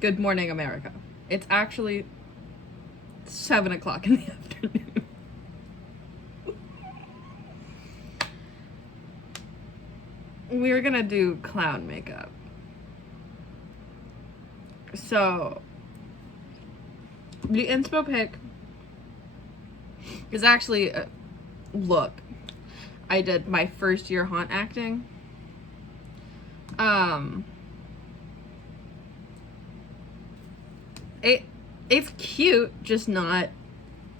Good morning, America. It's actually 7 o'clock in the afternoon. We're gonna do clown makeup. So, the inspo pic is actually a look. I did my first year haunt acting. It's cute, just not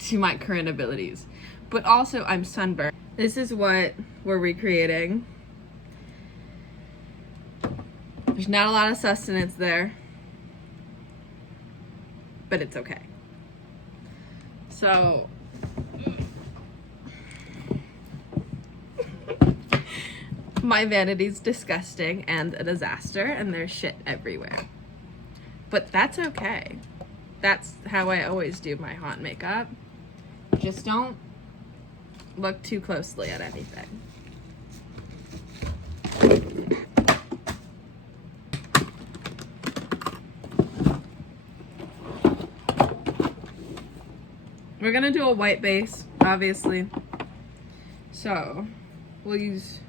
to my current abilities. But also, I'm sunburned. This is what we're recreating. There's not a lot of sustenance there, but it's okay. So, my vanity's disgusting and a disaster, and there's shit everywhere. But that's okay. That's how I always do my haunt makeup. Just don't look too closely at anything. We're gonna do a white base, obviously. So, we'll use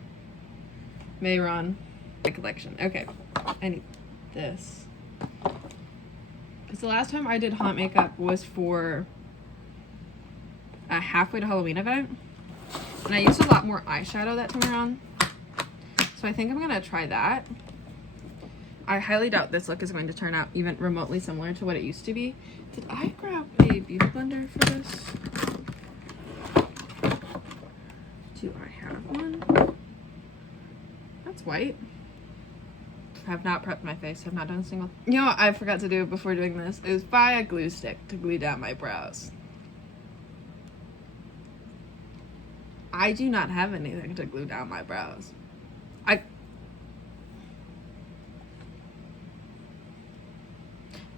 Mayron collection. Okay, I need this. Because the last time I did haunt makeup was for a halfway to Halloween event. And I used a lot more eyeshadow that time around. So I think I'm gonna try that. I highly doubt this look is going to turn out even remotely similar to what it used to be. Did I grab a beauty blender for this? Do I have one? That's white. I have not prepped my face. Have not done a single. You know what I forgot to do before doing this is buy a glue stick to glue down my brows. I do not have anything to glue down my brows.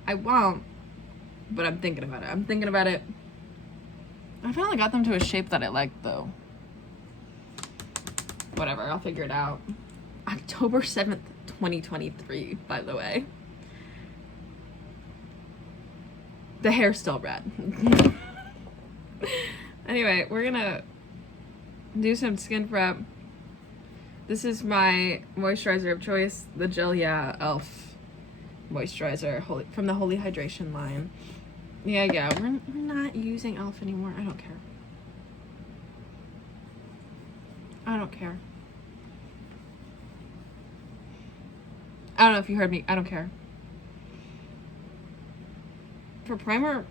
I won't, but I'm thinking about it. I finally got them to a shape that I like, though. Whatever, I'll figure it out. October 7th, 2023, by the way. The hair's still red. Anyway, we're gonna do some skin prep. This is my moisturizer of choice, the Gel Yeah Elf moisturizer from the Holy Hydration line. Yeah, we're not using Elf anymore. I don't care. I don't know if you heard me. I don't care. For primer,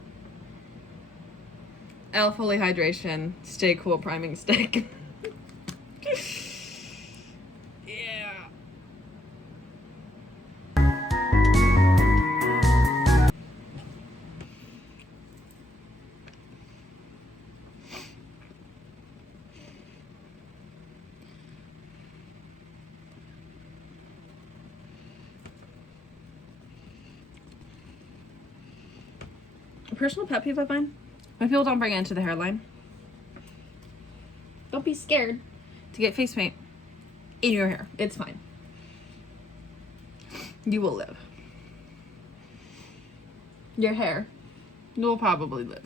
Elf Holy Hydration Stay Cool Priming Stick. Yeah. A personal pet peeve of mine, when people don't bring it into the hairline. Don't be scared to get face paint in your hair. It's fine. You will live. Your hair will probably live.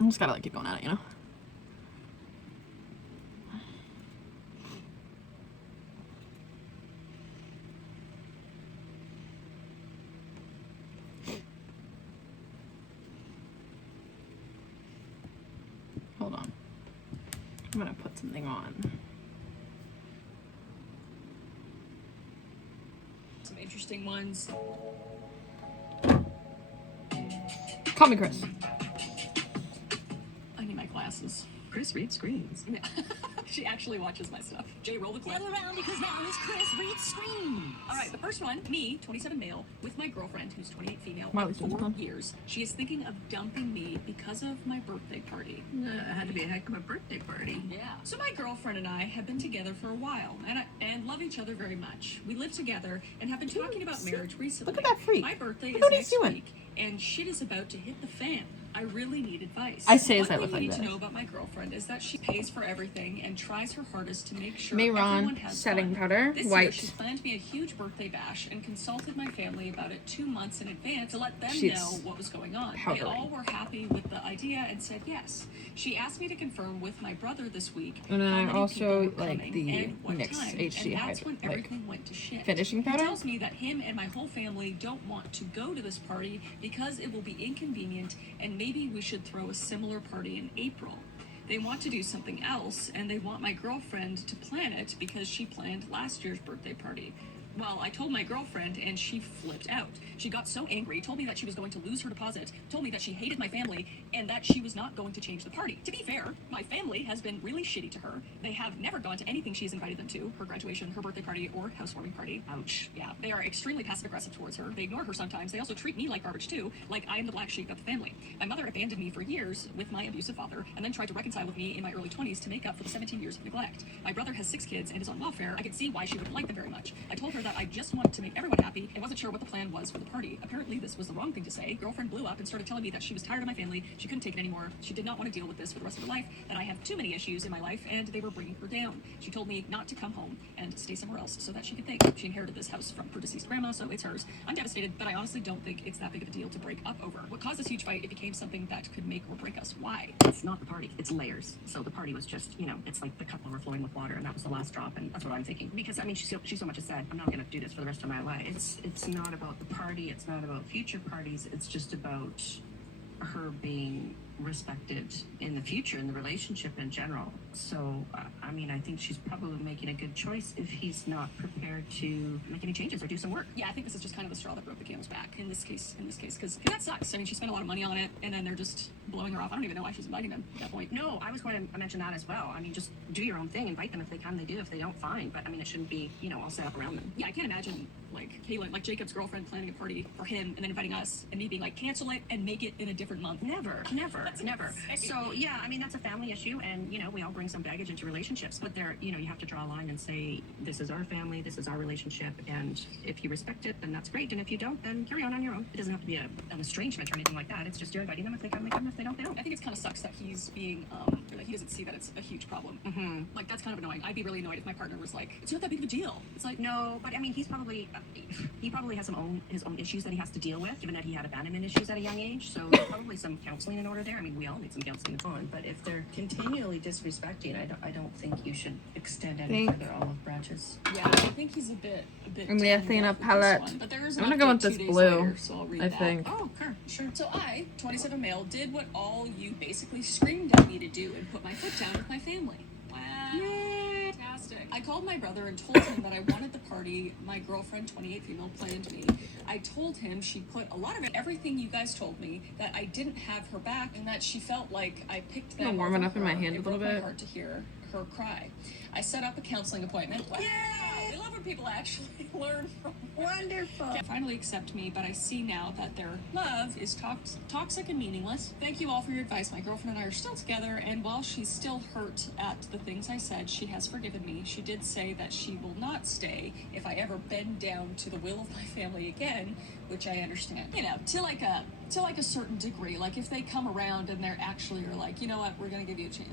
I'm just gotta keep going at it, you know? Hold on. I'm gonna put something on. interesting ones. Call me Chris. I need my glasses. Chris reads screens. Yeah. She actually watches my stuff. Jay, roll the clip. Gather around because now it's Chris reads screens. All right, the first one, me, 27 male, with my girlfriend, who's 28 female, Miley's for 4 fun. years. She is thinking of dumping me because of my birthday party. It had to be a heck of a birthday party. Yeah. So my girlfriend and I have been together for a while, and love each other very much. We live together and have been talking about marriage recently. Look at that freak. My birthday Look is what he's next doing. week, and shit is about to hit the fan. I really need advice. I say One I thing look you like need to this. know about my girlfriend is that she pays for everything and tries her hardest to make sure Mayron everyone has setting fun. powder, This year, white. she planned me a huge birthday bash and consulted my family about it 2 months in advance to let them She's know what was going on. They powdering. all were happy with the idea and said yes. She asked me to confirm with my brother this week And how I many also people were like coming the and what NYX time, HD and that's when like everything went to shit. finishing He powder. tells me that him and my whole family don't want to go to this party because it will be inconvenient and maybe we should throw a similar party in April. They want to do something else and they want my girlfriend to plan it because she planned last year's birthday party. Well, I told my girlfriend and she flipped out. She got so angry, told me that she was going to lose her deposit, told me that she hated my family, and that she was not going to change the party. To be fair, my family has been really shitty to her. They have never gone to anything she's invited them to, her graduation, her birthday party, or housewarming party. Ouch. Yeah, they are extremely passive-aggressive towards her. They ignore her sometimes. They also treat me like garbage too, like I am the black sheep of the family. My mother abandoned me for years with my abusive father, and then tried to reconcile with me in my early 20s to make up for the 17 years of neglect. My brother has 6 kids and is on welfare. I could see why she wouldn't like them very much. I told her that I just wanted to make everyone happy and wasn't sure what the plan was for the party. Apparently this was the wrong thing to say. Girlfriend blew up and started telling me that she was tired of my family, she couldn't take it anymore, she did not want to deal with this for the rest of her life, that I have too many issues in my life and they were bringing her down. She told me not to come home and stay somewhere else so that she could think. She inherited this house from her deceased grandma, so it's hers. I'm devastated, but I honestly don't think it's that big of a deal to break up over. What caused this huge fight? It became something that could make or break us. Why? It's not the party, it's layers. So the party was just, it's like the cup overflowing with water, and that was the last drop, and that's what I'm thinking. Because, I mean, she so much has said, I'm not going to do this for the rest of my life. It's not about the party, it's not about future parties, it's just about her being respected in the future, in the relationship in general. So, I mean, I think she's probably making a good choice if he's not prepared to make any changes or do some work. Yeah, I think this is just kind of the straw that broke the camel's back in this case, because that sucks. I mean, she spent a lot of money on it, and then they're just blowing her off. I don't even know why she's inviting them at that point. No, I was going to mention that as well. I mean, just do your own thing, invite them if they come, they do. If they don't, fine. But I mean, it shouldn't be, all set up around them. Yeah, I can't imagine, like Jacob's girlfriend planning a party for him and then inviting us, and me being like, cancel it and make it in a different month. Never. So, yeah, I mean, that's a family issue, and, we all bring some baggage into relationships, but there, you have to draw a line and say, this is our family, this is our relationship, and if you respect it, then that's great, and if you don't, then carry on your own. It doesn't have to be an estrangement or anything like that. It's just you're inviting them. If they come, they come. If they don't, they don't. I think it's kind of sucks that he's being, that he doesn't see that it's a huge problem. Mm-hmm. Like, that's kind of annoying. I'd be really annoyed if my partner was like, it's not that big of a deal. It's like, No, but I mean, he probably has his own issues that he has to deal with, given that he had abandonment issues at a young age, so there's probably some counseling in order there. I mean, we all need some counseling on, but if they're continually disrespecting, I don't think you should extend any further olive branches. yeah, I think he's a bit. And the Athena palette. But there is I'm an gonna go update with this 2 days blue, later, so I'll read I that. think. Oh, sure. So I, 27 male, did what all you basically screamed at me to do and put my foot down with my family. Wow. Fantastic. I called my brother and told him that I wanted the party my girlfriend, 28 female, planned me. I told him she put a lot of everything you guys told me, that I didn't have her back, and that she felt like I picked them I'm warming over up in my her. hand a It little broke my bit. heart to hear her cry. I set up a counseling appointment. Wow. I love when people actually learn from Wonderful. They finally accept me, but I see now that their love is toxic and meaningless. Thank you all for your advice. My girlfriend and I are still together, and while she's still hurt at the things I said, she has forgiven me. She did say that she will not stay if I ever bend down to the will of my family again, which I understand. To like a certain degree. Like if they come around and they're actually are like, you know what, we're gonna give you a chance.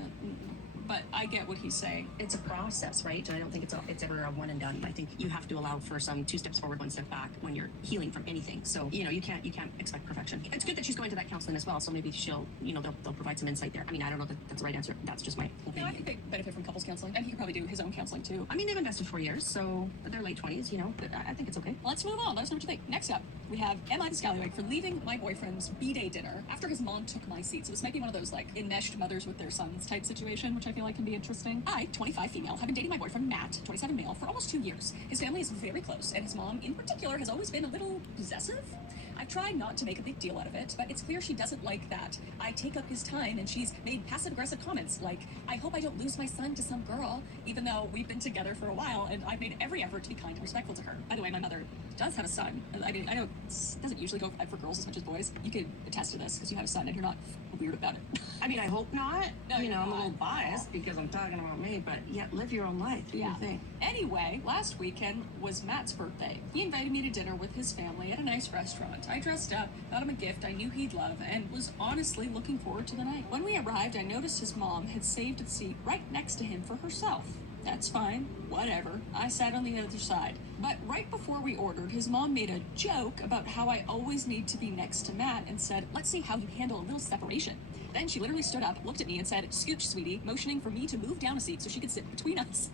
But I get what he's saying. It's a process, right? And I don't think it's ever a one and done. I think you have to allow for some 2 steps forward, 1 step back when you're healing from anything. So, you can't expect perfection. It's good that she's going to that counseling as well. So maybe she'll, they'll provide some insight there. I mean, I don't know that that's the right answer. That's just my opinion. I think they benefit from couples counseling. counseling, and he could probably do his own counseling too. I mean, they've invested 4 years, so they're late 20s, you know, but I think it's okay. Let's move on. Let us know what you think. Next up, we have Am I the Scallywag for leaving my boyfriend's B-Day dinner after his mom took my seat. So this might be one of those like enmeshed mothers with their sons type situation, which I feel like can be interesting. I, 25 female, have been dating my boyfriend Matt, 27 male, for almost 2 years. His family is very close, and his mom in particular has always been a little possessive. I've tried not to make a big deal out of it, but it's clear she doesn't like that I take up his time, and she's made passive-aggressive comments like, I hope I don't lose my son to some girl, even though we've been together for a while, and I've made every effort to be kind and respectful to her. By the way, my mother does have a son. I mean, I know it doesn't usually go for girls as much as boys. You could attest to this because you have a son and you're not weird about it. I mean, I hope not. No, you know, you're I'm a little not. biased because I'm talking about me, but yeah, live your own life. Do your thing. Anyway, last weekend was Matt's birthday. He invited me to dinner with his family at a nice restaurant. I dressed up, got him a gift I knew he'd love, and was honestly looking forward to the night. When we arrived, I noticed his mom had saved a seat right next to him for herself. That's fine, whatever. I sat on the other side. But right before we ordered, his mom made a joke about how I always need to be next to Matt and said, let's see how you handle a little separation. Then she literally stood up, looked at me and said, scooch, sweetie, motioning for me to move down a seat so she could sit between us.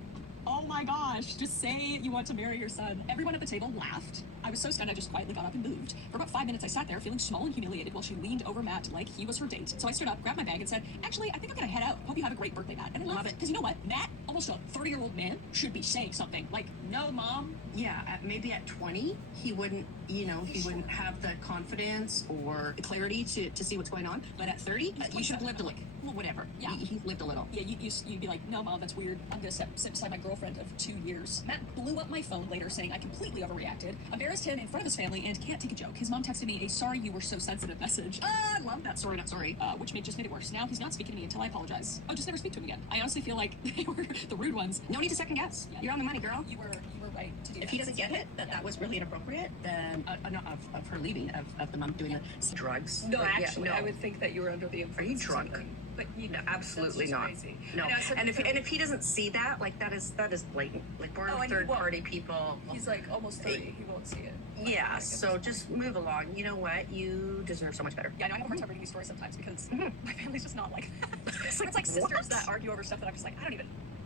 Oh my gosh, just say you want to marry your son. Everyone at the table laughed. I was so stunned I just quietly got up and moved. For about 5 minutes I sat there feeling small and humiliated while she leaned over Matt like he was her date. So I stood up, grabbed my bag and said, actually, I think I'm gonna head out. Hope you have a great birthday, Matt. And I love it. Because you know what? Matt, almost a 30-year-old man, should be saying something like, no, mom. Yeah, maybe at 20, he wouldn't, you know, he wouldn't have the confidence or the clarity to see what's going on. But at 30, you should have lived a little. Well, whatever. Yeah. He lived a little. Yeah, you'd be like, no, mom, that's weird. I'm gonna sit beside my girlfriend of 2 years. Matt blew up my phone later saying I completely overreacted, embarrassed him in front of his family, and can't take a joke. His mom texted me a sorry you were so sensitive message. I love that sorry, not sorry. Which just made it worse. Now he's not speaking to me until I apologize. Oh, just never speak to him again. I honestly feel like they were the rude ones. No need to second guess. Yeah. You're on the money, girl. You were right to do that. If he doesn't get it, that was really inappropriate, then of her leaving, of the mom doing the drugs. No, Or- actually, yeah, no. I would think that you were under the influence. Are you of drunk? something. But No, absolutely that's not. just crazy. No, I know, so and if he doesn't see that, like that is blatant. Like we're Oh, and he third won't. party people. he's like almost 30, he won't see it. Yeah, so just move along. You know what? You deserve so much better. Yeah, I know I have a hard time reading these stories sometimes because Mhm. my family's just not like that. It's like What? sisters that argue over stuff that I'm just like,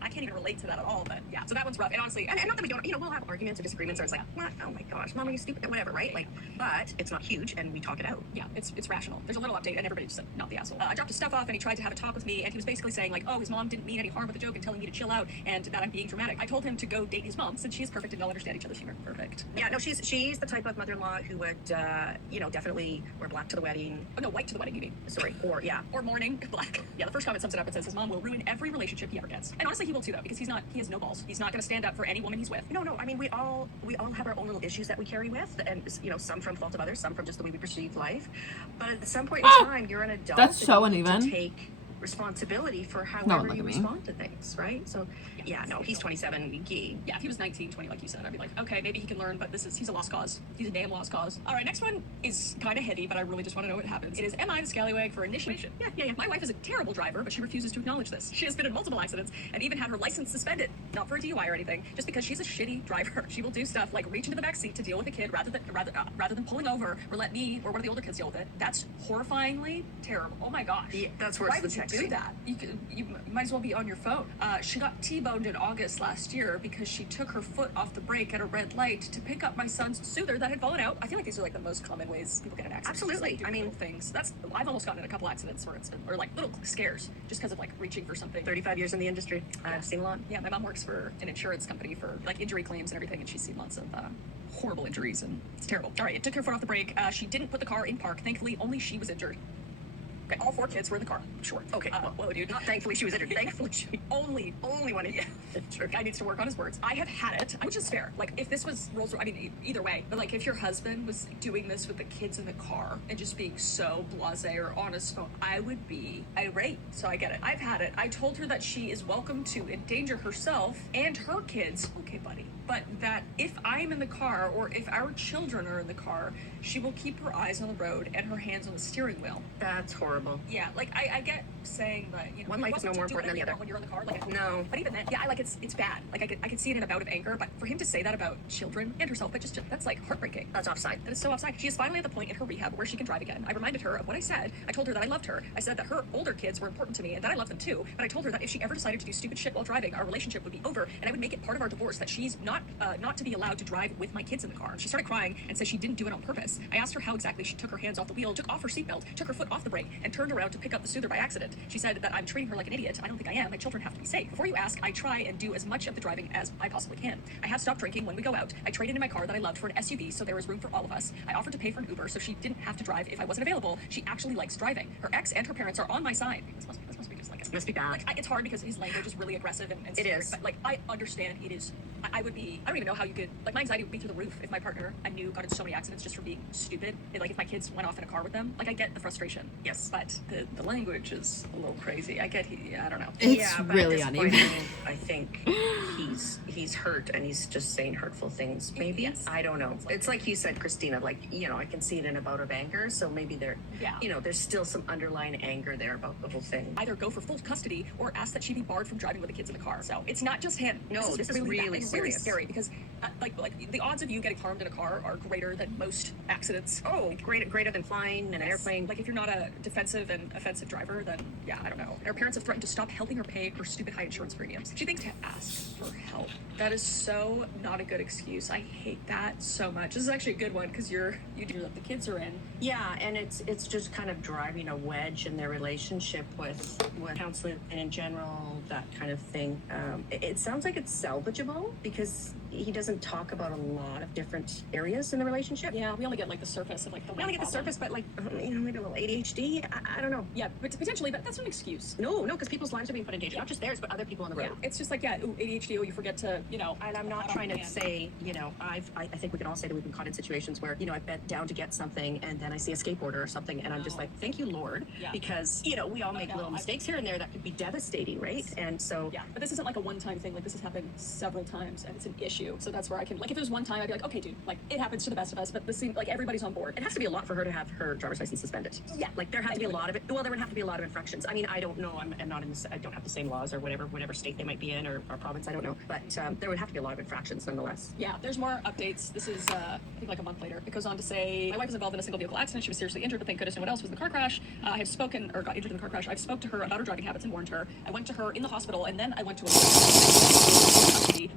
I can't even relate to that at all, but yeah. So that one's rough. And honestly, And not that we don't, you know, we'll have arguments or disagreements, or it's like, what? Oh my gosh, mom, are you stupid? Whatever, right? Like, but it's not huge, and we talk it out. yeah, it's rational. There's a little update, and everybody just said, not the asshole. I dropped his stuff off, and he tried to have a talk with me, and he was basically saying, like, oh, his mom didn't mean any harm with the joke and telling me to chill out, and that I'm being dramatic. I told him to go date his mom, since she is perfect and they'll understand each other's humor. Perfect. Yeah, no, she's the type of mother-in-law who would, you know, definitely wear black to the wedding. Oh, no, white to the wedding, you mean. Sorry, or yeah. Or mourning black. Yeah, the first comment sums it up and says his mom will ruin every relationship he ever gets. And honestly, he will too, though, because he has no balls. He's not going to stand up for any woman he's with. No, I mean, we all have our own little issues that we carry with, and you know, some from fault of others, some from just the way we perceive life. But at some point in time, you're an adult. That's and so you need to uneven. take responsibility for No, however look you at me. respond to things, right? So, yeah, no, he's 27. Yeah, if he was 19, 20, like you said, I'd be like, okay, maybe he can learn, but he's a lost cause. He's a damn lost cause. All right, next one is kind of heavy, but I really just want to know what happens. It is, am I the scallywag for initiation? Yeah. My wife is a terrible driver, but she refuses to acknowledge this. She has been in multiple accidents and even had her license suspended. Not for a DUI or anything, just because she's a shitty driver. She will do stuff like reach into the back seat to deal with a kid rather than pulling over or let me or one of the older kids deal with it. That's horrifyingly terrible. Oh my gosh. Yeah, that's worse Why than would you texting. do that? You might as well be on your phone. She got T-boned in August last year because she took her foot off the brake at a red light to pick up my son's soother that had fallen out. I feel like these are like the most common ways people get in accidents. Absolutely. Like, doing little things. I've almost gotten in a couple accidents where it's been, or like little scares just because of like reaching for something. 35 years in the industry. I've seen a lot. Yeah, my mom works for an insurance company for like injury claims and everything, and she's seen lots of horrible injuries, and it's terrible. All right, it took her foot off the brake. She didn't put the car in park. Thankfully, only she was injured. Okay, all 4 kids were in the car. Sure. Okay. Whoa, dude. Not thankfully she was injured. Thankfully she Only one injured. guy needs to work on his words. I have had it, which is fair. Like, if this was Rolls, I mean, either way, but like, if your husband was doing this with the kids in the car and just being so blasé or on his phone, I would be irate. So I get it. I've had it. I told her that she is welcome to endanger herself and her kids. Okay, buddy. But that if I'm in the car or if our children are in the car, she will keep her eyes on the road and her hands on the steering wheel. That's horrible. Yeah, like I get saying that, you know, One life is no more important than the other. when you're in the car. Like, No. but even then, yeah, like it's bad. Like I could see it in a bout of anger, but for him to say that about children and herself, but just that's like heartbreaking. That's offside. That is so offside. She is finally at the point in her rehab where she can drive again. I reminded her of what I said. I told her that I loved her. I said that her older kids were important to me and that I loved them too. But I told her that if she ever decided to do stupid shit while driving, our relationship would be over, and I would make it part of our divorce that she's not to be allowed to drive with my kids in the car. She started crying and said she didn't do it on purpose. I asked her how exactly she took her hands off the wheel, took off her seatbelt, took her foot off the brake, and turned around to pick up the soother by accident. She said that I'm treating her like an idiot. I don't think I am. My children have to be safe. Before you ask, I try and do as much of the driving as I possibly can. I have stopped drinking when we go out. I traded in my car that I loved for an SUV, so there was room for all of us. I offered to pay for an Uber so she didn't have to drive if I wasn't available. She actually likes driving. Her ex and her parents are on my side. This must be just like it. Must be bad. Like, it's hard because his language is really aggressive and It scary, is. but like I understand it is. I would be. I don't even know how you could. Like my anxiety would be through the roof if my partner I knew got in so many accidents just for being stupid. And, like if my kids went off in a car with them, like I get the frustration. Yes. But the language is a little crazy. I get. I don't know. It's but really at this point, uneven. I think he's hurt and he's just saying hurtful things. Maybe. Yes. I don't know. It's like you said, Christina. Like, you know, I can see it in a bout of anger. So maybe Yeah. you know, there's still some underlying anger there about the whole thing. Either go for full custody or ask that she be barred from driving with the kids in the car. So it's not just him. No, this is bad really and serious. scary because like the odds of you getting harmed in a car are greater than most accidents. Oh, greater than flying in an airplane. Like if you're not a defensive and offensive driver, then yeah, I don't know. And her parents have threatened to stop helping her pay her stupid high insurance premiums. She thinks to ask for help. That is so not a good excuse. I hate that so much. This is actually a good one because you do that the kids are in. Yeah, and it's just kind of driving a wedge in their relationship with counseling and in general, that kind of thing. It sounds like it's salvageable because he doesn't talk about a lot of different areas in the relationship. Yeah, we only get like the surface of like the. We only get the surface, but like, you know, maybe a little ADHD. I don't know. Yeah, but potentially, but that's not an excuse. No, because people's lives are being put in danger, not just theirs, but other people on the road. Yeah, it's just like ooh, ADHD. Oh, you forget to, you know. And I'm not trying to say, you know, I think we can all say that we've been caught in situations where, you know, I bent down to get something and then I see a skateboarder or something and I'm just like, thank you, Lord, Yeah. because, you know, we all make little mistakes here and there that could be devastating, right? And so, Yeah, but this isn't like a one-time thing. Like this has happened several times, and it's an issue. So that's where I can, like, if it was one time, I'd be like, okay, dude, like it happens to the best of us. But this seems like everybody's on board. it has to be a lot for her to have her driver's license suspended. Yeah. Like there has to be a lot of it. Well, there would have to be a lot of infractions. I mean, I don't know. I'm not in this. I don't have the same laws or whatever state they might be in or province. I don't know. But there would have to be a lot of infractions nonetheless. Yeah, there's more updates. This is, I think, like a month later. It goes on to say, my wife was involved in a single vehicle accident. She was seriously injured, but thank goodness no one else was in the car crash. I have spoken, or got injured in the car crash. I've spoke to her about her driving habits and warned her. I went to her in the hospital, and then I went to a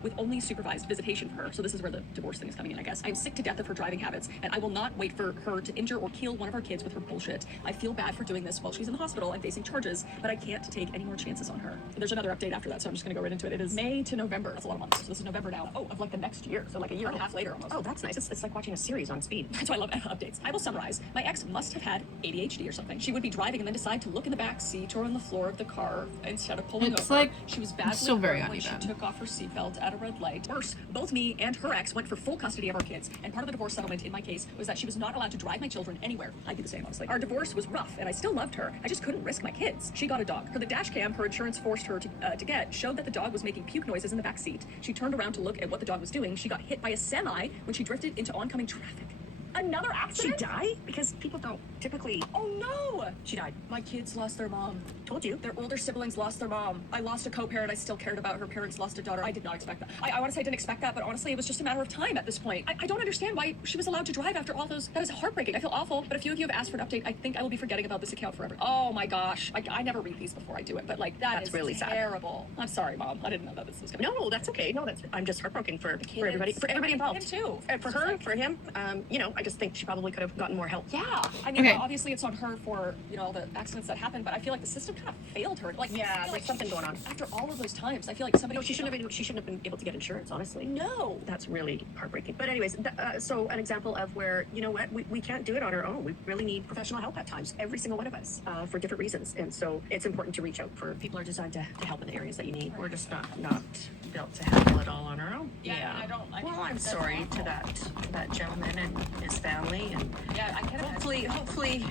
with only supervised visitation for her. So this is where the divorce thing is coming in, I guess. I'm sick to death of her driving habits, and I will not wait for her to injure or kill one of our kids with her bullshit. I feel bad for doing this while she's in the hospital and facing charges, but I can't take any more chances on her. There's another update after that, so I'm just gonna go right into it. It is May to November. That's a lot of months. So this is November now. Oh, of like the next year. So like a year and a half later almost. Oh, that's nice. It's like watching a series on speed. That's why I love updates. I will summarize. My ex must have had ADHD or something. She would be driving and then decide to look in the back seat or on the floor of the car instead of pulling It's over. like, she was badly still very hurt when she uneven. took off her seatbelt at a red light. Worse, both me and her ex went for full custody of our kids. And part of the divorce settlement in my case was that she was not allowed to drive my children anywhere. I'd be the same, honestly. Our divorce was rough, and I still loved her. I just couldn't risk my kids. She got a dog. For the dash cam her insurance forced her to get showed that the dog was making puke noises in the back seat. She turned around to look at what the dog was doing. She got hit by a semi when she drifted into oncoming traffic. Another She accident? died because people don't typically. Oh no! She died. My kids lost their mom. Told you. Their older siblings lost their mom. I lost a co-parent I still cared about. Her parents lost a daughter. I did not expect that. I want to say I didn't expect that, but honestly, it was just a matter of time at this point. I don't understand why she was allowed to drive after all those. That is heartbreaking. I feel awful, but a few of you have asked for an update. I think I will be forgetting about this account forever. Oh my gosh. I never read these before I do it, but like That's is really sad. terrible. I'm sorry, Mom. I didn't know that this was going to No, that's okay. No, I'm just heartbroken for kids. everybody involved. Him too. And for her, for him, you know, I just think she probably could have gotten more help. Yeah, I mean, Okay. obviously it's on her for, you know, all the accidents that happened, but I feel like the system kind of failed her. Like, Yeah, I feel there's something going on. After all of those times, I feel like somebody. No, she shouldn't have been able to get insurance. Honestly, No. that's really heartbreaking. But anyways, so an example of where, you know what, we can't do it on our own. We really need professional help at times. Every single one of us, for different reasons. And so it's important to reach out for people are designed to help in the areas that you need. We're just not built to handle it all on our own. Yeah, I don't. Well, I'm sorry to that gentleman and his family, and Yeah, I can't imagine. hopefully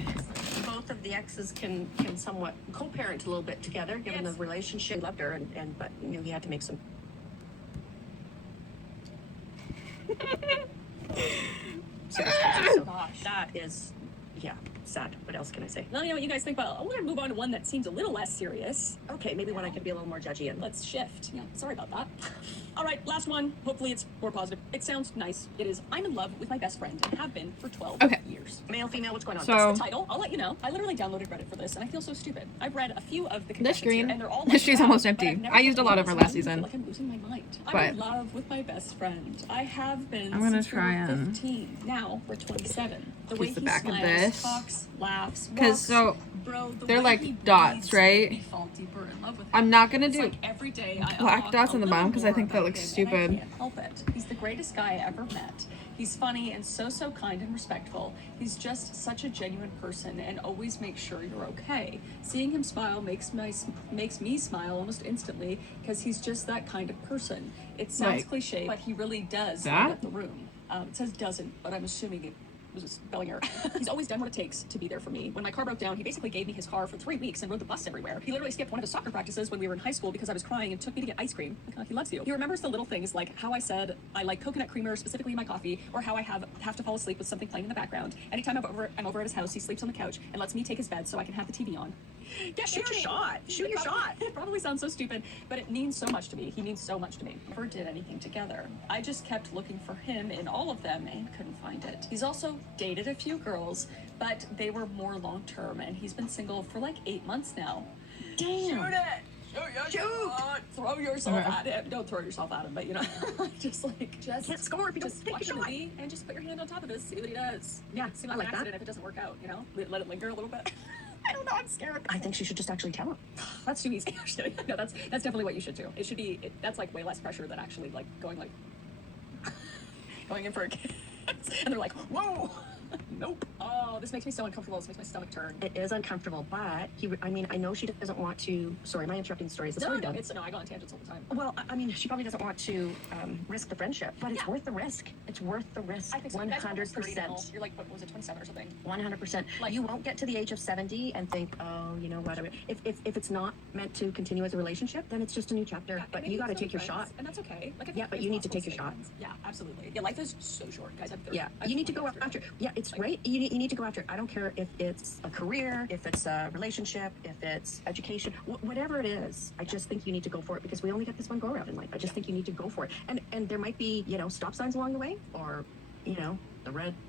both of the exes can somewhat co-parent a little bit together, given Yes. the relationship. He loved her, and but knew he had to make some. Oh gosh. That is, yeah. sad. What else can I say? Let me know what you guys think, but I want to move on to one that seems a little less serious. Okay, maybe one I could be a little more judgy in. Let's shift. Yeah, sorry about that. All right, last one. Hopefully it's more positive. It sounds nice. It is, I'm in love with my best friend and have been for 12 years. Male, female, what's going on? So- That's the title. I'll let you know. I literally downloaded Reddit for this, and I feel so stupid. I've read a few of the This confessions here, screen, and they're all this street's bad, almost but empty. I've never I used a lot of her last feel season. like I'm losing my mind. I'm But- in love with my best friend. I have been I'm gonna since we try were and 15. Now we're 27. The use way the he back of smiles, this. talks, laughs, 'Cause walks, so, bro, the they're way like he dots, breathes right? makes me fall deeper in love with him. I'm not gonna It's do like every day I black unlock dots a on the little bottom 'cause I more think that about looks him, and I stupid. can't help it. He's the greatest guy I ever met. He's funny and so kind and respectful. He's just such a genuine person and always makes sure you're okay. Seeing him smile makes me smile almost instantly because he's just that kind of person. It sounds Like cliche, but he really does that? light up the room. It says doesn't, but I'm assuming it was a spelling error. He's always done what it takes to be there for me. When my car broke down, he basically gave me his car for 3 weeks and rode the bus everywhere. He literally skipped one of his soccer practices when we were in high school because I was crying and took me to get ice cream. Like, he loves you. He remembers the little things like how I said I like coconut creamer specifically in my coffee, or how I have to fall asleep with something playing in the background. Anytime I'm over at his house, he sleeps on the couch and lets me take his bed so I can have the TV on. Yeah, shoot your shot. Shoot your shot. It probably sounds so stupid, but it means so much to me. He means so much to me. Never did anything together. I just kept looking for him in all of them and couldn't find it. He's also dated a few girls, but they were more long term, and he's been single for like 8 months now. Damn. Shoot it! Shoot! Throw yourself at him. Don't throw yourself at him, but you know, just Can't score if you don't just take watch a the shot. movie and just put your hand on top of this, see what he does. Yeah, Seem I like like an that. accident if it doesn't work out, you know? Let it linger a little bit. I don't know, I'm scared. I think she should just actually tell him. That's too easy. I'm just kidding. No, that's definitely what you should do. It should be, that's like way less pressure than actually like going in for a kiss. And they're like, whoa, nope. Oh, this makes me so uncomfortable. This makes my stomach turn. It is uncomfortable, but I know she doesn't want to. Sorry, am I interrupting the story? Is the story done? No, I go on tangents all the time. Well, I mean, she probably doesn't want to risk the friendship, but it's Yeah. worth the risk. It's worth the risk. I think so. You guys are almost 30 now. 100%. You're like, what was it, 27 or something? 100%. Like- You won't get to the age of 70 and think, oh, you know what? If it's not meant to continue as a relationship, then it's just a new chapter. Yeah, but maybe you got to it's take your not shot. friends, and that's okay. Like, I think Yeah, but it's you need to possible take your stay shot. friends. Yeah, absolutely. Yeah, life is so short, guys. Yeah, you need to go after. Yeah, it's great. You need to go after it. I don't care if it's a career, if it's a relationship, if it's education, whatever it is. I just think you need to go for it because we only get this one go around in life. I just think you need to go for it. And there might be, stop signs along the way, or,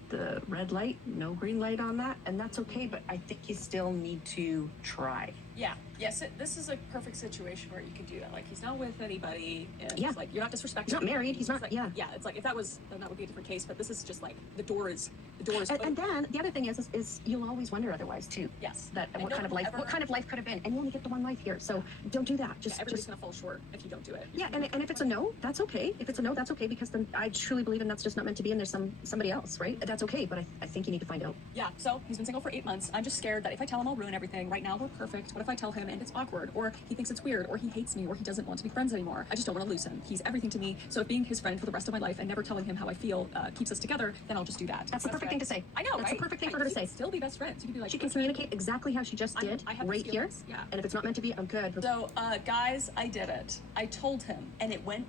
the red light, no green light on that, and that's okay. But I think you still need to try. Yeah. Yes. This is a perfect situation where you can do that. Like, he's not with anybody, and Yeah. it's like you're not disrespecting. He's not married. He's It's not. like, Yeah. Yeah. It's like if that was, then that would be a different case. But this is just like the door is And then the other thing is you'll always wonder otherwise too. yes. That And what no kind of one life will ever- what kind of life could have been, and you only get the one life here, so don't do that. Just everybody's gonna fall short if you don't do it. yeah, and if it's a no, that's okay. If it's a no, that's okay, because then I truly believe in that's just not meant to be, and there's somebody else, right? That's okay, but I think you need to find out. Yeah, so he's been single for 8 months. I'm just scared that if I tell him, I'll ruin everything. Right now, we're perfect. What if I tell him and it's awkward, or he thinks it's weird, or he hates me, or he doesn't want to be friends anymore? I just don't want to lose him. He's everything to me. So if being his friend for the rest of my life and never telling him how I feel keeps us together, then I'll just do that. That's the perfect thing to say. I know, That's right? the perfect thing Yeah, for her to you say. can still be best friends. You can be like, She can communicate exactly how she just did I have right these here. feelings, yeah. And if it's not meant to be, I'm good. So, guys, I did it. I told him, and it went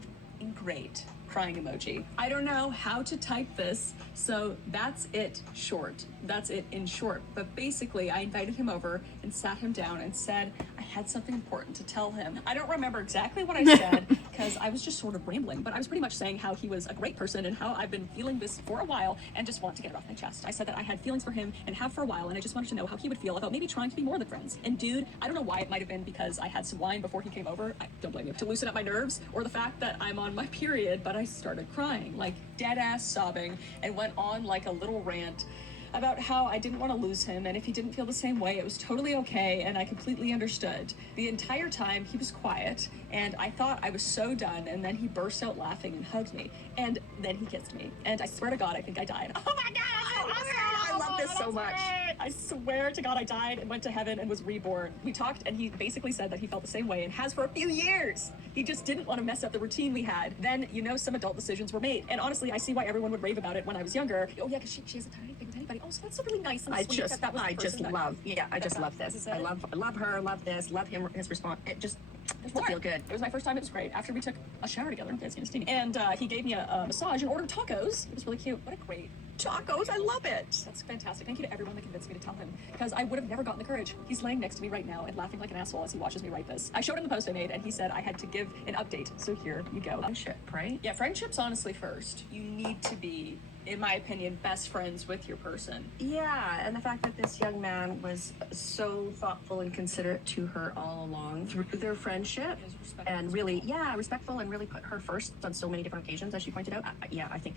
great. Crying emoji. I don't know how to type this, so that's it short. That's it in short. But basically, I invited him over and sat him down and said I had something important to tell him. I don't remember exactly what I said because I was just sort of rambling, but I was pretty much saying how he was a great person and how I've been feeling this for a while and just want to get it off my chest. I said that I had feelings for him and have for a while, and I just wanted to know how he would feel about maybe trying to be more than friends. And dude, I don't know why. It might have been because I had some wine before he came over. I don't blame you. To loosen up my nerves, or the fact that I'm on my period, but I started crying, like dead ass sobbing, and went on like a little rant about how I didn't want to lose him, and if he didn't feel the same way, it was totally okay, and I completely understood. The entire time he was quiet, and I thought I was so done, and then he burst out laughing and hugged me, and then he kissed me, and I swear to God, I think I died. Oh my God! I love this so much. I swear to God, I died and went to heaven and was reborn. We talked, and he basically said that he felt the same way and has for a few years. He just didn't want to mess up the routine we had. Then, some adult decisions were made. And honestly, I see why everyone would rave about it when I was younger. Oh yeah, because she has a tiny thing. anybody. Oh, so that's so really nice and I sweet. just that was the person that- love This this. is I it. love her, love this, love him, his response. It just There's I more. feel good. It was my first time. It was great. After we took a shower together, and he gave me a massage and ordered tacos. It was really cute. What a great Tacos, I love it. That's fantastic. Thank you to everyone that convinced me to tell him, because I would have never gotten the courage. He's laying next to me right now and laughing like an asshole as he watches me write this. I showed him the post I made, and he said I had to give an update. So here you go. Friendship, right? Yeah, friendship's honestly first. You need to be, in my opinion, best friends with your person. Yeah, and the fact that this young man was so thoughtful and considerate to her all along through their friendship, Is respectful and as really, respectful and really put her first on so many different occasions, as she pointed out. I think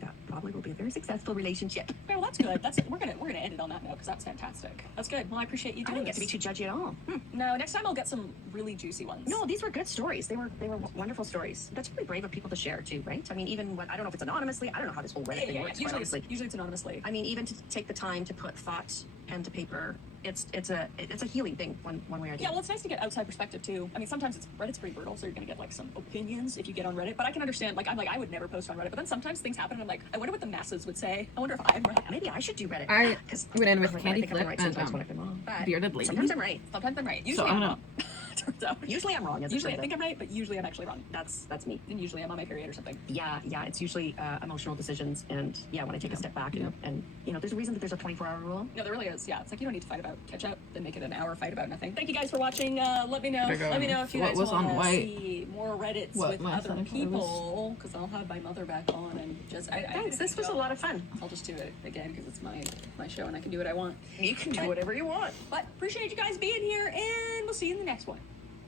that probably will be a very successful relationship. Okay, well that's good. We're gonna end it on that note because that's fantastic. That's good. Well, I appreciate you I doing didn't get this. to be too judgy at all. No, next time I'll get some really juicy ones. No, these were good stories. They were wonderful stories. That's really brave of people to share too, right? I mean, even when I don't know if it's anonymously, I don't know how this whole Reddit thing works. Quite honestly. Usually it's anonymously. I mean, even to take the time to put thought pen to paper, it's a healing thing one way or the Yeah, other. well, it's nice to get outside perspective too. I mean, sometimes Reddit's pretty brutal, so you're gonna get like some opinions if you get on Reddit. But I can understand. Like, I would never post on Reddit. But then sometimes things happen, and I'm like, I wonder what the masses would say. I wonder if I'm right. Maybe I should do Reddit. I 'Cause would end with I Candy think I'm Flip right and sometimes when I've been wrong. But Bearded Lady. sometimes I'm right. Sometimes I'm right. So Usually I'm I'm gonna- wrong. Turns out. Usually I'm wrong. As it Usually I turns think out. I'm right, but usually I'm actually wrong. that's me. And usually I'm on my period or something. Yeah. It's usually emotional decisions, and when I take a step back and there's a reason that there's a 24-hour rule. No, there really is. Yeah, it's like you don't need to fight about catch up, then make it an hour fight about nothing. Thank you guys for watching. Let me know. There you go. Let me know if you What guys was on want to white? see more Reddits What with my other son people, because I'll have my mother back on and just. Thanks. This was a lot of fun. I'll just do it again because it's my show and I can do what I want. You can do whatever you want. But appreciate you guys being here, and we'll see you in the next one.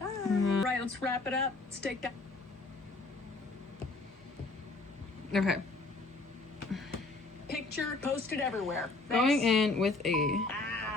Bye. Right, let's wrap it up. Let's take that. Okay. Picture posted everywhere. Going in with a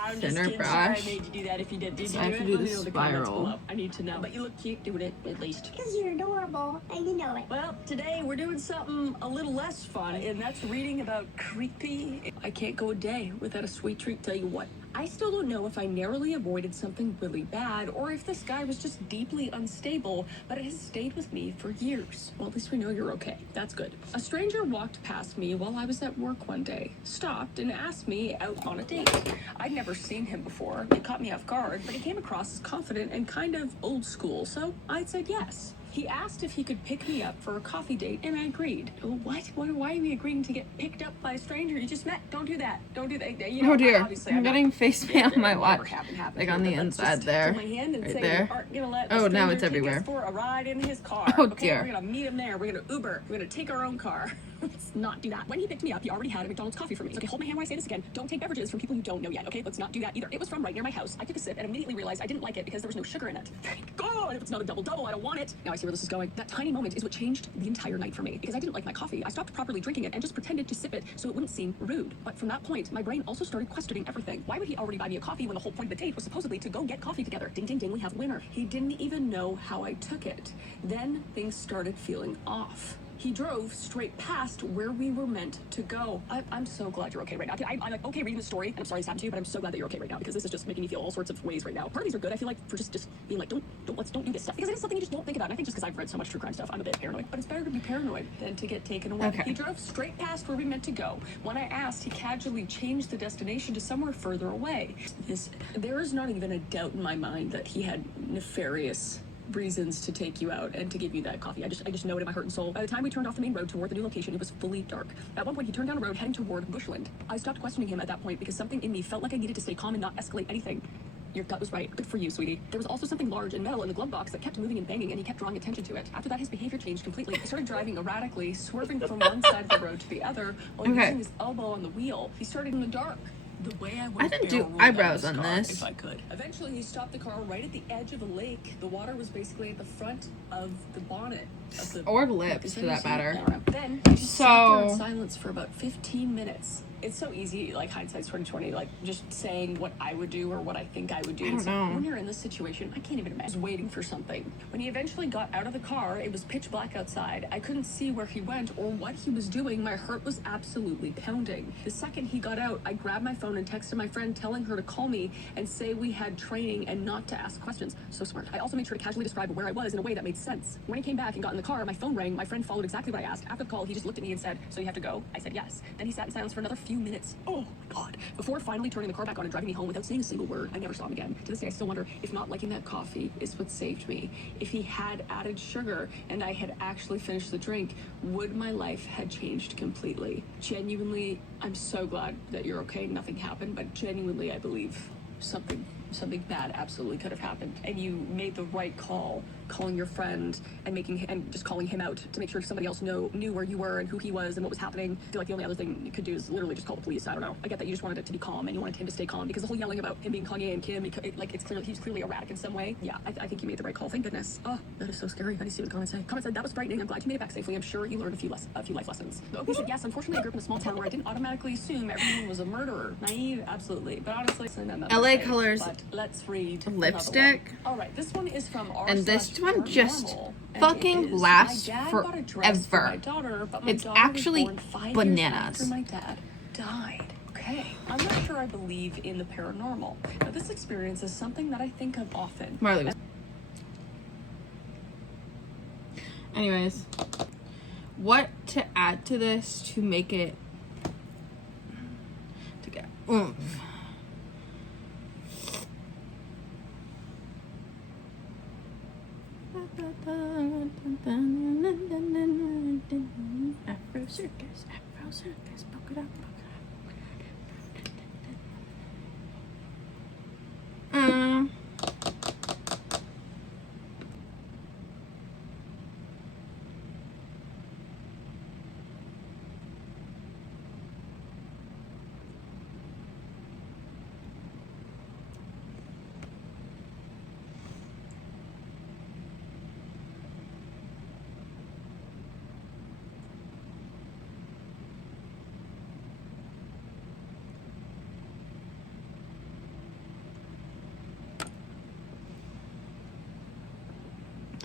I'm thinner just kidding. brush. Sorry I made you do that. If you did you So I have do to it? do Let the me know in the comments spiral. below. I need to know. But you look cute doing it, at least. Because you're adorable and you know it. Well, today we're doing something a little less fun, and that's reading about creepy. I can't go a day without a sweet treat, tell you what. I still don't know if I narrowly avoided something really bad, or if this guy was just deeply unstable, but it has stayed with me for years. Well, at least we know you're okay. That's good. A stranger walked past me while I was at work one day, stopped, and asked me out on a date. I'd never seen him before. It caught me off guard, but he came across as confident and kind of old school, so I said yes. He asked if he could pick me up for a coffee date, and I agreed. Oh, what? Why are we agreeing to get picked up by a stranger you just met? Don't do that. Don't do that. You know, Oh dear, obviously, I'm not- getting face paint on my Whatever watch. happened, Like on the but let's inside just there. hold my hand and Right say there. we aren't gonna let Oh, a now stranger it's take everywhere. us for a ride in his car. Oh, Okay, dear. we're gonna meet him there. We're gonna Uber. We're gonna take our own car. Let's not do that. When he picked me up, he already had a McDonald's coffee for me. Okay, hold my hand when I say this again. Don't take beverages from people you don't know yet. Okay, let's not do that either. It was from right near my house. I took a sip and immediately realized I didn't like it because there was no sugar in it. Thank God, if it's not a double, I don't want it. Now I see where this is going. That tiny moment is what changed the entire night for me because I didn't like my coffee. I stopped properly drinking it and just pretended to sip it so it wouldn't seem rude. But from that point, my brain also started questioning everything. Why would he already buy me a coffee when the whole point of the date was supposedly to go get coffee together? Ding, ding, ding, we have a winner. He didn't even know how I took it. Then things started feeling off. He drove straight past where we were meant to go. I'm so glad you're okay right now. I'm like, okay reading the story, and I'm sorry this happened to you, but I'm so glad that you're okay right now because this is just making me feel all sorts of ways right now. Part of these are good, I feel like, for just being like, don't do this stuff. Because it is something you just don't think about. And I think just because I've read so much true crime stuff, I'm a bit paranoid. But it's better to be paranoid than to get taken away. Okay. He drove straight past where we meant to go. When I asked, he casually changed the destination to somewhere further away. There is not even a doubt in my mind that he had nefarious reasons to take you out and to give you that coffee. I just know it in my heart and soul. By the time we turned off the main road toward the new location, it was fully dark. At one point, he turned down a road heading toward bushland. I stopped questioning him at that point because something in me felt like I needed to stay calm and not escalate anything. Your gut was right. Good for you, sweetie. There was also something large and metal in the glove box that kept moving and banging, and he kept drawing attention to it. After that, his behavior changed completely. He started driving erratically, swerving from one side of the road to the other, while Okay. using his elbow on the wheel. He started in the dark. The way I would I didn't do barrel roll down eyebrows this on car this. if I could. Eventually, he stopped the car right at the edge of a lake. The water was basically at the front of the bonnet of the Or lips, for that matter. Then he just sat there in So silence for about 15 minutes. It's so easy, like hindsight's 2020, like just saying what I would do or what I think I would do. I don't It's like, know. when you're in this situation, I can't even imagine. I was waiting for something. When he eventually got out of the car, it was pitch black outside. I couldn't see where he went or what he was doing. My heart was absolutely pounding. The second he got out, I grabbed my phone and texted my friend telling her to call me and say we had training and not to ask questions. So smart. I also made sure to casually describe where I was in a way that made sense. When he came back and got in the car, my phone rang. My friend followed exactly what I asked. After the call, he just looked at me and said, "So you have to go?" I said yes. Then he sat in silence for another few few minutes, oh my God, before finally turning the car back on and driving me home without saying a single word. I never saw him again. To this day, I still wonder if not liking that coffee is what saved me. If he had added sugar and I had actually finished the drink, would my life had changed completely? Genuinely, I'm so glad that you're okay. Nothing happened, but genuinely, I believe something bad absolutely could have happened, and you made the right call, calling your friend and just calling him out to make sure somebody else knew where you were and who he was and what was happening. I feel like the only other thing you could do is literally just call the police. I don't know. I get that you just wanted it to be calm and you wanted him to stay calm, because the whole yelling about him being Kanye and Kim, he's clearly erratic in some way. Yeah, I think you made the right call. Thank goodness. Oh, that is so scary. I need to see what the comments say. Comment said, that was frightening. I'm glad you made it back safely. I'm sure you learned a few life lessons. The OP said, yes, unfortunately I grew up in a small town where I didn't automatically assume everyone was a murderer. Naive, absolutely. But honestly, LA Colors but let's read lipstick. All right, this one is from R. And this one just fucking lasts forever. It's actually bananas. After my dad died. Okay, I'm not sure I believe in the paranormal. Now, this experience is something that I think of often. Marley was. Anyways, what to add to this to make it to get oomph? Afro circus, poke it up,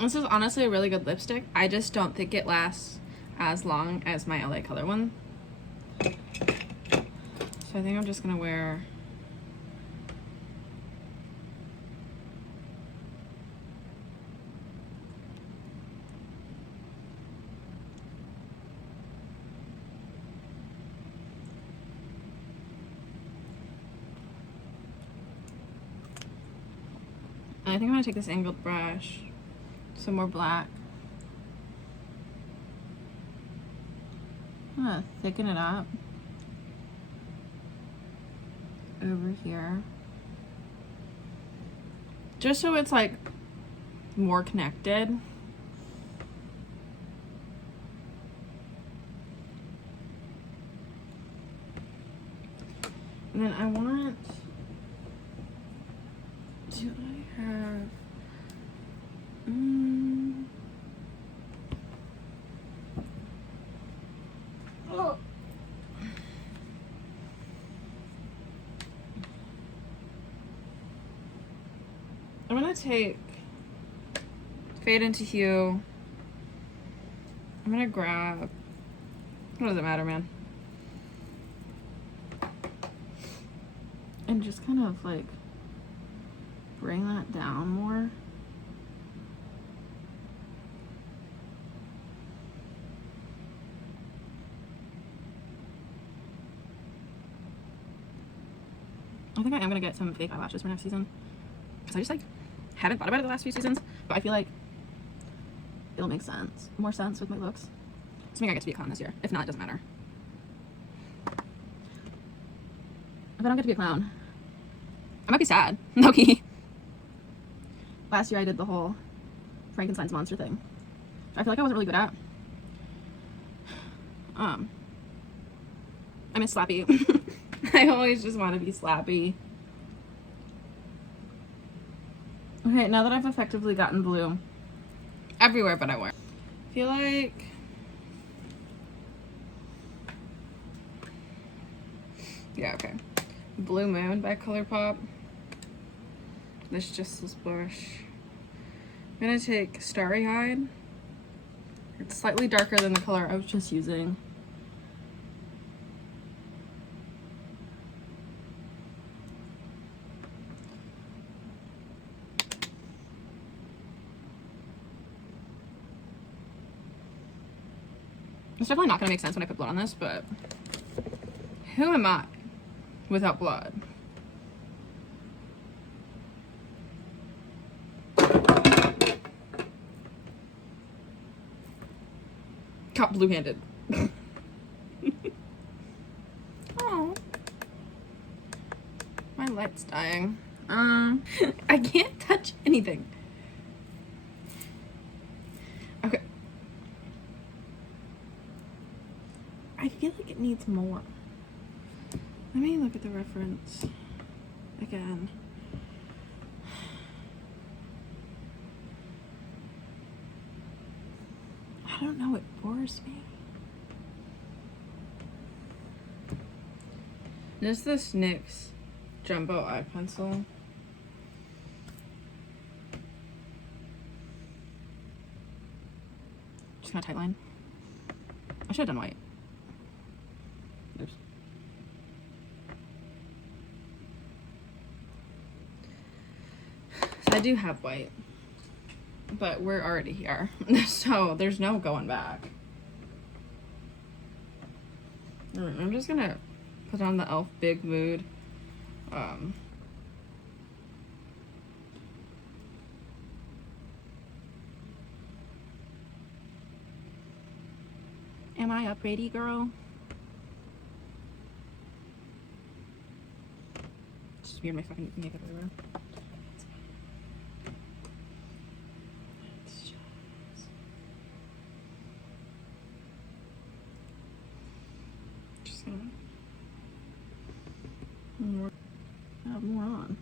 This is honestly a really good lipstick. I just don't think it lasts as long as my LA Color one. So I think I'm just gonna wear I think I'm gonna take this angled brush, some more black. I'm gonna thicken it up over here, just so it's like more connected. And then I want, do I have, Oh. I'm gonna take Fade into Hue. I'm gonna grab, what does it matter, man? And just kind of like bring that down more. I think I am gonna get some fake eyelashes for next season, because I just like haven't thought about it the last few seasons, but I feel like it'll make more sense with my looks. Assuming I get to be a clown this year. If not, it doesn't matter. If I don't get to be a clown, I might be sad. Low-key. Last year I did the whole Frankenstein's monster thing. I feel like I wasn't really good at. I miss Slappy. I always just want to be Slappy. Okay, now that I've effectively gotten blue everywhere but I wear, I feel like yeah, okay. Blue Moon by ColourPop. This blush. I'm gonna take Starry Eyed. It's slightly darker than the color I was just using. It's definitely not gonna make sense when I put blood on this, but Who am I without blood? Caught blue-handed. Oh, my light's dying. I can't touch anything. Okay. I feel like it needs more. Let me look at the reference again. I don't know, it bores me. This is this NYX Jumbo Eye Pencil. Just kind of tight line. I should have done white. Oops. So I do have white, but we're already here, so there's no going back. Alright, I'm just gonna put on the e.l.f. Big Mood. Am I up, ready, girl? Just smear my fucking makeup everywhere. Just gonna more on.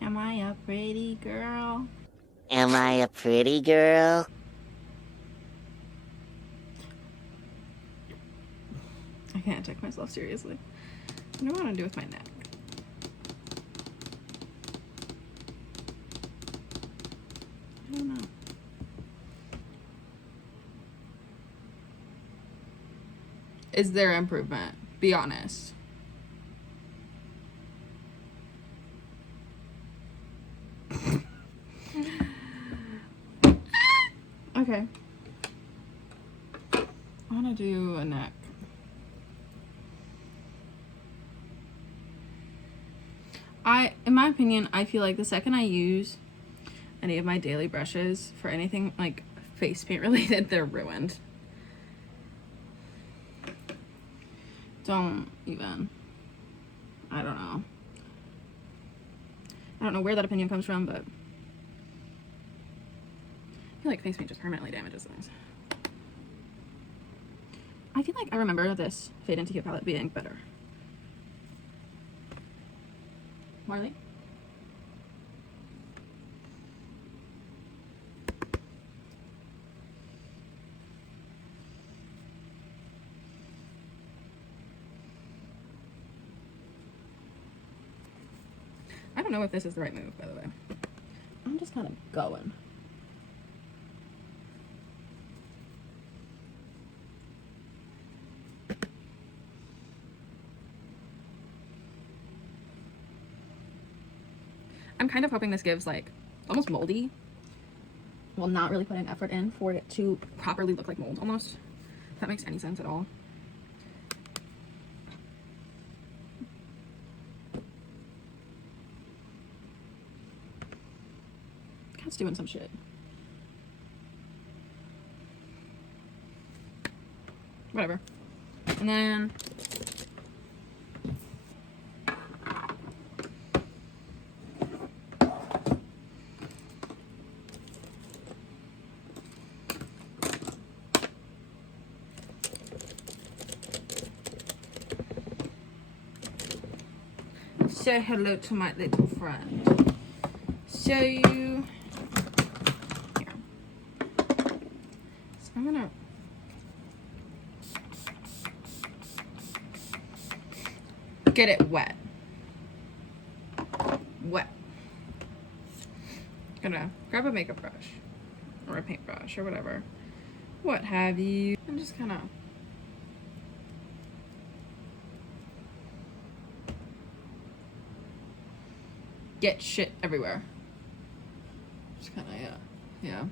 Am I a pretty girl? Am I a pretty girl? I can't take myself seriously. What do I want to do with my neck? I don't know. Is there improvement? Be honest. Okay. I want to do a neck. In my opinion, I feel like the second I use any of my daily brushes for anything like face paint related, they're ruined. Don't even. I don't know. I don't know where that opinion comes from, but I feel like face paint just permanently damages things. I feel like I remember this Fade Into Hue palette being better. Marley? I don't know if this is the right move, by the way. I'm just kind of going. I'm kind of hoping this gives like almost moldy, while not really putting effort in for it to properly look like mold almost. If that makes any sense at all. Cat's doing some shit. Whatever. And then say hello to my little friend. So you here. So I'm gonna get it wet. Gonna grab a makeup brush or a paintbrush or whatever, what have you, and just kind of get shit everywhere. Kinda, yeah.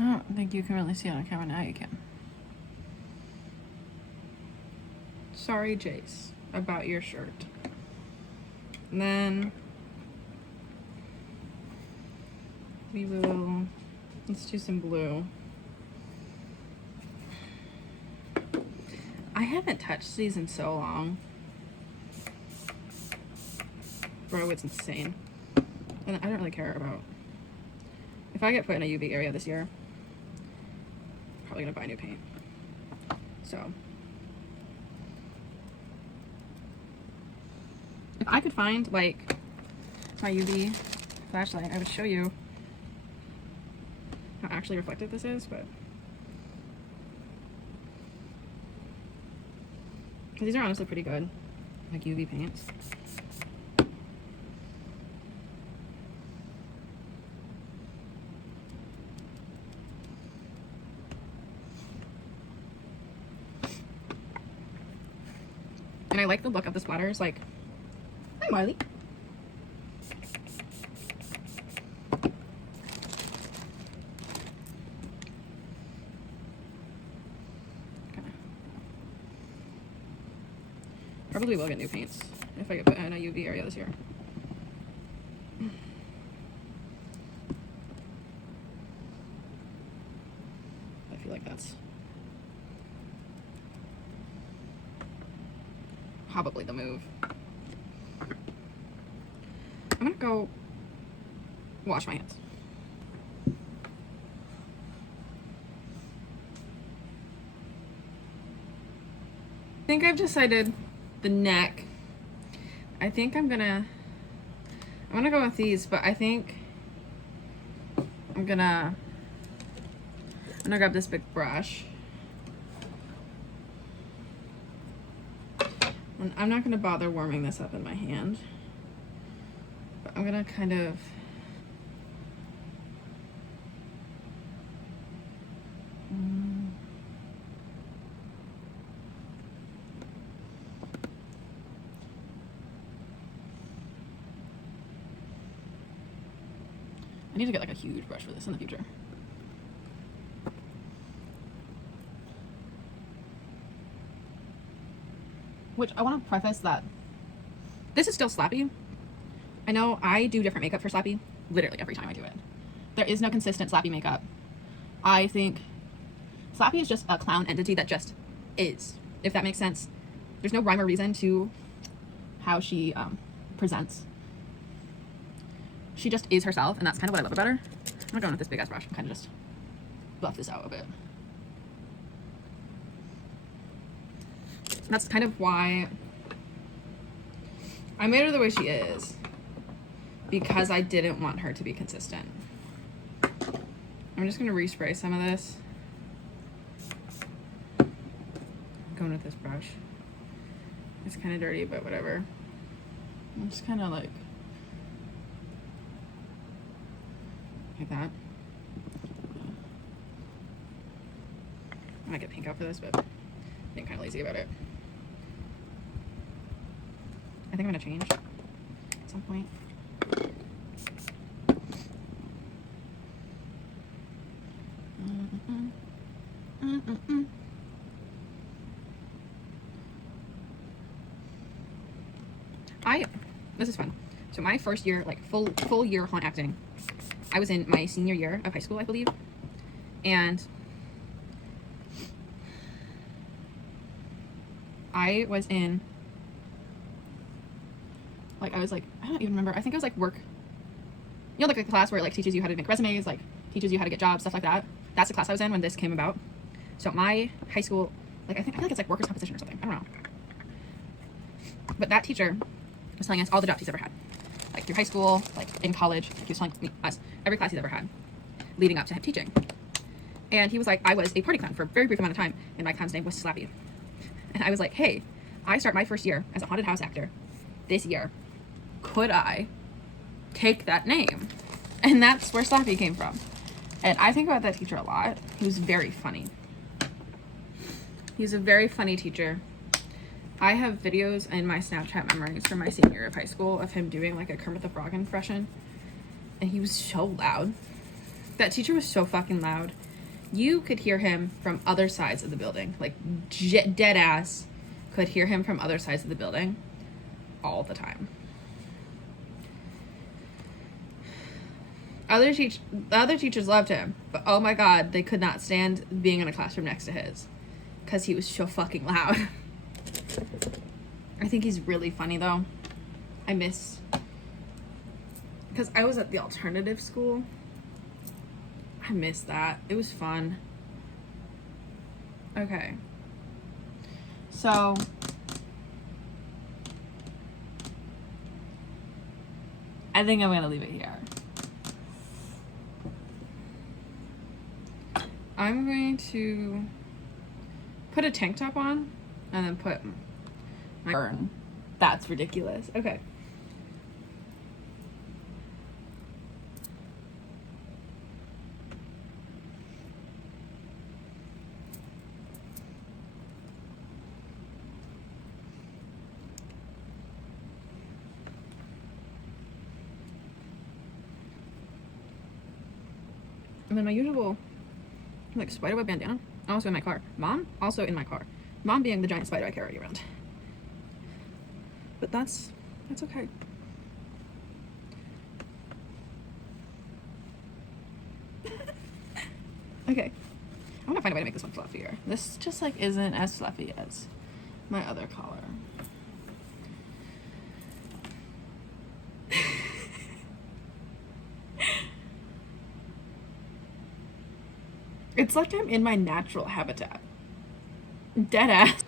I don't think you can really see it on camera. Now you can. Sorry, Jace, about your shirt. And then we will, let's do some blue. I haven't touched these in so long. Bro, it's insane. And I don't really care about, if I get put in a UV area this year, probably gonna buy new paint. So if I could find like my UV flashlight, I would show you how actually reflective this is, but because these are honestly pretty good, like UV paints. And I like the look of the splatters. Like, hi Marley. Probably will get new paints if I get put in a UV area this year. I feel like that's probably the move. I'm gonna go wash my hands. I think I've decided the neck. I think I'm gonna go with these, but I think I'm gonna grab this big brush. And I'm not gonna bother warming this up in my hand, but I'm gonna kind of I need to get like a huge brush for this in the future. Which I want to preface that this is still Slappy. I know I do different makeup for Slappy literally every time I do it. There is no consistent Slappy makeup. I think Slappy is just a clown entity that just is, if that makes sense. There's no rhyme or reason to how she presents. She just is herself, and that's kind of what I love about her. I'm not going with this big ass brush. I'm kind of just buff this out a bit. That's kind of why I made her the way she is, because I didn't want her to be consistent. I'm just gonna respray some of this. I'm going with this brush. It's kind of dirty, but whatever. I'm just kind of like that. I might get pink out for this, but I'm being kind of lazy about it. I think I'm gonna change at some point. This is fun. So my first year, like full year haunt acting, I was in my senior year of high school, I believe, and I was in, like, I don't even remember. I think it was like work, you know, like a class where it like teaches you how to make resumes, like teaches you how to get jobs, stuff like that. That's the class I was in when this came about. So my high school, like, I feel like it's like workers' compensation or something. I don't know. But that teacher was telling us all the jobs he's ever had, like through high school, like in college. Like, he was telling us every class he's ever had leading up to him teaching. And he was like, I was a party clown for a very brief amount of time, and my clown's name was Slappy. And I was like, hey, I start my first year as a haunted house actor this year, could I take that name? And that's where Slappy came from. And I think about that teacher a lot. He was very funny. He's a very funny teacher. I have videos in my Snapchat memories from my senior year of high school of him doing like a Kermit the Frog impression. And he was so loud. That teacher was so fucking loud. You could hear him from other sides of the building. Like, dead ass could hear him from other sides of the building all the time. The other teachers loved him, but oh my god, they could not stand being in a classroom next to his because he was so fucking loud. I think he's really funny though. I miss, because I was at the alternative school. I miss that. It was fun. Okay. So I think I'm gonna leave it here. I'm going to put a tank top on and then put my burn. That's ridiculous. Okay. And then my usual like spiderweb bandana, also in my car. Mom, also in my car. Mom being the giant spider I carry around. But that's okay. Okay. I'm gonna find a way to make this one fluffier. This just like isn't as fluffy as my other collar. It's like I'm in my natural habitat. Dead ass.